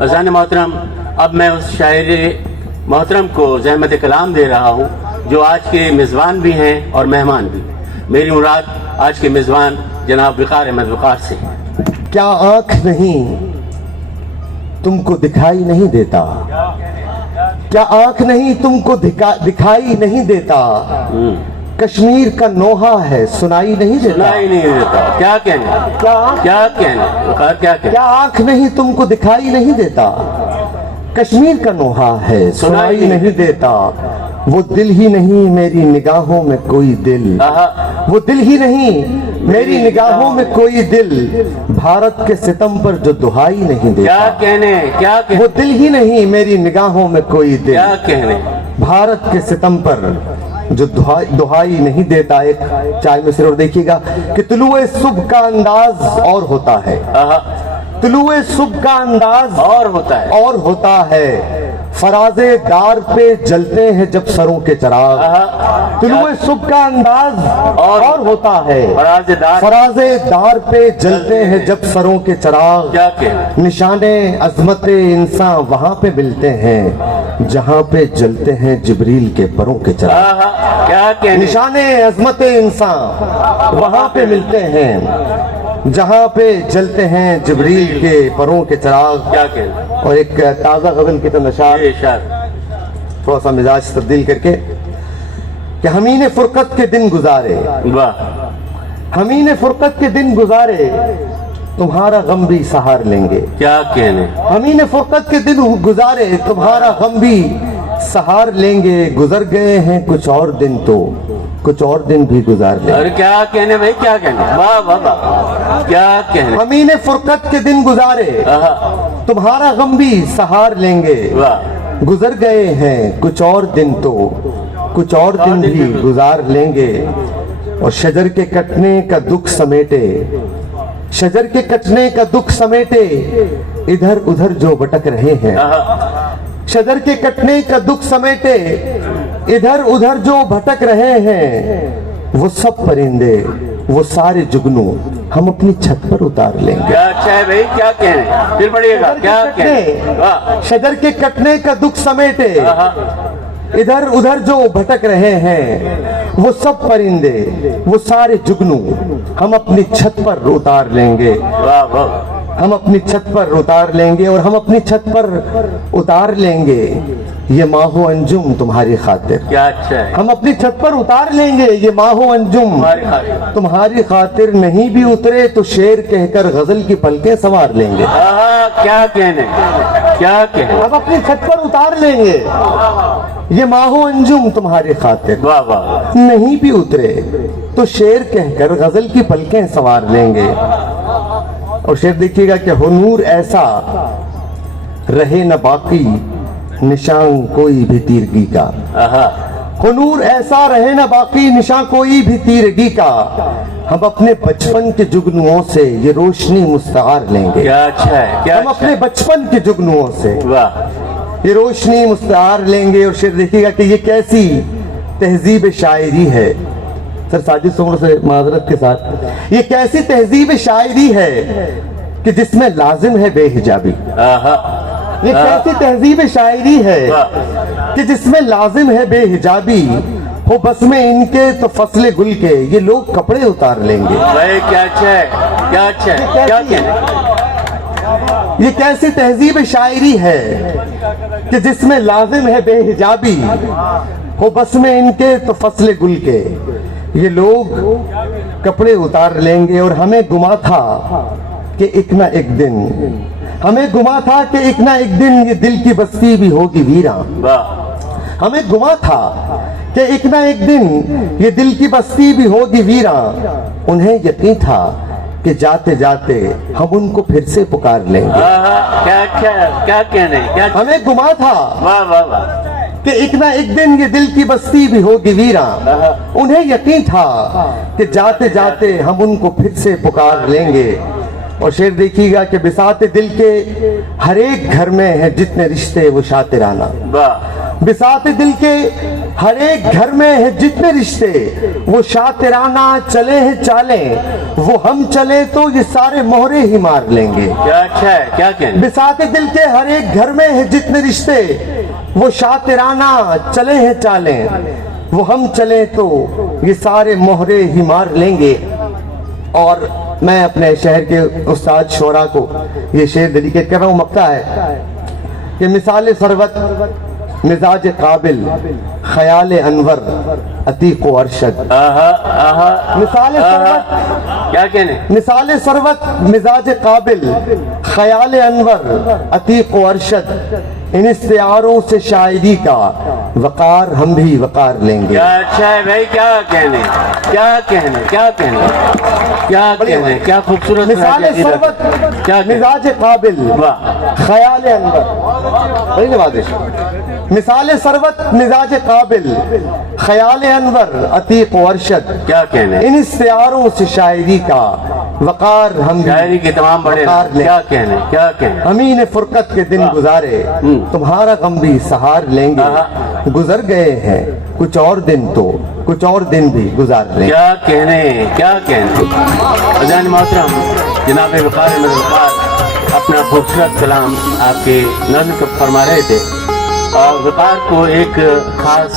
अज़ान मोहतरम, अब मैं उस शायर मोहतरम को ज़हमत कलाम दे रहा हूँ जो आज के मेज़बान भी हैं और मेहमान भी। मेरी मुराद आज के मेज़बान जनाब वक़ार अहमद वक़ार से। क्या आँख नहीं तुमको दिखाई नहीं देता, क्या आँख नहीं तुमको दिखाई नहीं देता, कश्मीर का नोहा है सुनाई नहीं देता। सुनाई नहीं देता, क्या कहने, क्या कहने वक़ार, क्या कहने। क्या आँख नहीं तुमको दिखाई नहीं देता, कश्मीर का नोहा है सुनाई नहीं देता। वो दिल ही नहीं मेरी निगाहों में कोई दिल, वो दिल ही नहीं मेरी निगाहों में कोई दिल, भारत के सितम पर जो दुहाई नहीं देता। क्या कहने, क्या कहने। वो दिल ही नहीं मेरी निगाहों में कोई दिल, क्या कहने। भारत के सितम पर जो दुहाई नहीं देता। एक चाय में सिर्फ देखिएगा कि तुलुए सुबह का अंदाज और होता है, तुलुए सुबह का अंदाज और होता है, फराजे दार पे जलते हैं जब सरों के चिराग। तुलुए सुबह का अंदाज और होता है, फराजे दार पे जलते हैं जब सरों के चिराग। क्या कहने। निशाने अजमत इंसान वहां पे मिलते हैं जहां पे जलते हैं जिब्रील के परों के चिराग। क्या कहने। निशाने अजमत इंसान वहां पे मिलते हैं जहां पे जलते हैं जिब्रील के परों के चिराग। क्या कहने। और एक ताज़ा गज़ल की तो नशार, थोड़ा सा मिजाज तब्दील करके कि हमीने फुरकत के दिन गुजारे, वाह, हमीने फुरकत के दिन गुजारे, तुम्हारा गम भी सहार लेंगे। क्या कहने। हमीने फुरकत के दिन गुजारे, तुम्हारा गम भी सहार लेंगे। गुजर गए हैं कुछ और दिन तो कुछ और दिन भी गुजार लेंगे। अरे क्या कहने भाई, क्या कहने। वाह वाह वाह, क्या कहने। हमीने फुरकत के दिन गुजारे, तुम्हारा गम भी सहार लेंगे। वाह। गुजर गए हैं कुछ और दिन तो कुछ और दिन भी गुजार लेंगे। और शजर के कटने का दुख समेटे, शजर के कटने का दुख समेटे, इधर उधर जो भटक रहे हैं। शजर के कटने का दुख समेटे, इधर उधर जो भटक रहे हैं, वो सब परिंदे वो सारे जुगनू हम अपनी छत पर उतार लेंगे। क्या अच्छा है भाई, क्या कहने। फिर पढ़िएगा। क्या कहने। शजर के कटने का दुख समेटे, इधर उधर जो भटक रहे हैं, वो सब परिंदे वो सारे जुगनू हम अपनी छत पर उतार लेंगे। वाह वाह, हम अपनी छत पर उतार लेंगे और हम अपनी छत पर उतार लेंगे ये माहो अंजुम तुम्हारी खातिर। क्या अच्छा है। हम अपनी छत पर उतार लेंगे ये माहो अंजुम तुम्हारी खातिर। नहीं भी उतरे तो शेर कहकर गजल की पलकें संवार लेंगे। क्या कहने, क्या कहने। हम अपनी छत पर उतार लेंगे ये माहो अंजुम तुम्हारी खातिर। वाह वाह। नहीं भी उतरे तो शेर कहकर गजल की पलकें संवार लेंगे। और शेर देखिएगा कि हो नूर ऐसा रहे न बाकी निशान कोई भी तीरगी का। हो नूर ऐसा रहे न बाकी निशान कोई भी तीरगी का। हम अपने बचपन के जुगनुओं से ये रोशनी मुस्तार लेंगे। क्या अच्छा है, क्या हम अपने बचपन के जुगनुओं से वाह ये रोशनी मुस्तार लेंगे। और शेर देखिएगा कि ये कैसी तहजीब शायरी है। सर साजिद सोमर से माजरत के साथ, ये कैसी तहजीब शायरी है कि जिसमें लाजिम है बेहिजाबी। ये कैसी तहजीब शायरी है कि जिसमें लाजिम है बेहिजाबी। हो बस में इनके तो फसले गुल के ये लोग कपड़े उतार लेंगे। भाई क्या अच्छा है, क्या अच्छा है, क्या कहने। ये कैसी तहजीब शायरी है कि जिसमें लाजिम है बेहिजाबी। हो बस में इनके तो फसले गुल के ये लोग कपड़े उतार लेंगे। और हमें गुमा था कि एक ना एक दिन, हमें गुमा था कि एक ना एक दिन ये दिल की बस्ती भी होगी वीरान। हमें गुमा था कि एक ना एक दिन ये दिल की बस्ती भी होगी वीरान। उन्हें यकीन था कि जाते जाते हम उनको फिर से पुकार लेंगे। क्या क्या कहने, क्या। हमें गुमा था वाह वाह वाह कि एक ना एक दिन ये दिल की बस्ती भी होगी वीरा। उन्हें यकीन था कि जाते जाते हम उनको फिर से पुकार लेंगे। और शेर देखिएगा कि बिसाते दिल के हर एक घर में है जितने रिश्ते वो शातिराना। بساط دل کے ہر ایک گھر میں ہے جتنے رشتے، وہ شاطرانہ چلے ہیں چالیں، وہ ہم چلے تو یہ سارے مہرے ہی مار لیں گے۔ کیا اچھا ہے، کیا کہنے؟ بساط دل کے ہر ایک گھر میں ہے جتنے رشتے، وہ شاطرانہ چلے ہیں چالیں، وہ ہم چلے تو یہ سارے مہرے ہی مار لیں گے۔ اور میں اپنے شہر کے استاد شعراء کو یہ شعر ڈیڈیکیٹ کر رہا ہوں، مقطع ہے کہ مثال ثروت مزاج قابل، خیال انور عتیق و ارشد۔ مثال ثروت، کیا کہنے؟ مثال ثروت مزاج قابل، خیال انور عتیق و ارشد، ان استعاروں سے شاعری کا وقار ہم بھی وقار لیں گے۔ کیا اچھا ہے بھائی، کیا کہنے، کیا کہنے، کیا کہنے، کیا کہنے، کیا خوبصورت مثال ثروت کیا کہنے؟ مزاج قابل، واہ، خیال انور، بڑی نوازش۔ مثال ثروت مزاج قابل، خیال انور عتیق و ارشد، کیا کہنے؟ ان استعاروں سے شاعری کا وقار ہم بھی شاعری کے تمام بڑے، وقار لیں۔ کیا کہنے، کیا کہنے؟ امین فرقت کے دن گزارے، تمہارا غم بھی سہار لیں گے، گزر گئے ہیں کچھ اور دن تو کچھ اور دن بھی گزار لیں گے۔ کیا کہنے، کیا کہنے؟ عزیزان محترم، جناب وقار مظفر اپنا خوبصورت کلام آپ کے نظم کو فرما رہے تھے، اور وقار کو ایک خاص